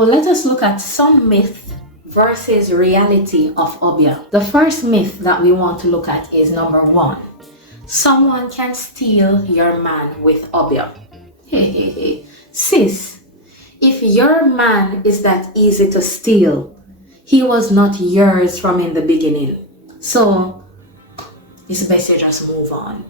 Now let us look at some myth versus reality of Obeah. The first myth that we want to look at is number 1. Someone can steal your man with Obeah. Hey. Sis, if your man is that easy to steal, he was not yours from in the beginning. So it's best you just move on.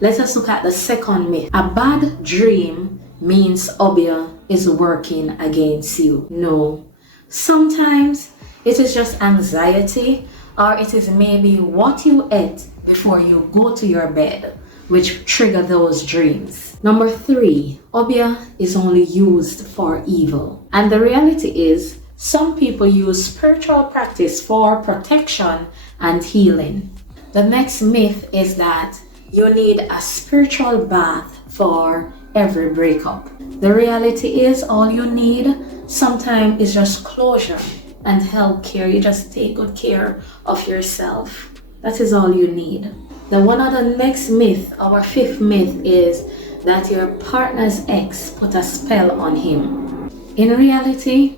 Let us look at the second myth. A bad dream means Obeah is working against you. No. Sometimes it is just anxiety, or it is maybe what you ate before you go to your bed, which trigger those dreams. Number 3, Obeah is only used for evil. And the reality is, some people use spiritual practice for protection and healing. The next myth is that you need a spiritual bath for every breakup. The reality is, all you need sometimes is just closure and help care. You just take good care of yourself. That is all you need. The one of the next myth, our 5th myth, is that your partner's ex put a spell on him. In reality,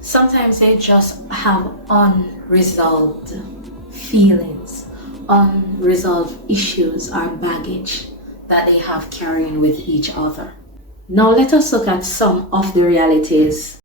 sometimes they just have unresolved feelings, unresolved issues or baggage that they have carrying with each other. Now let us look at some of the realities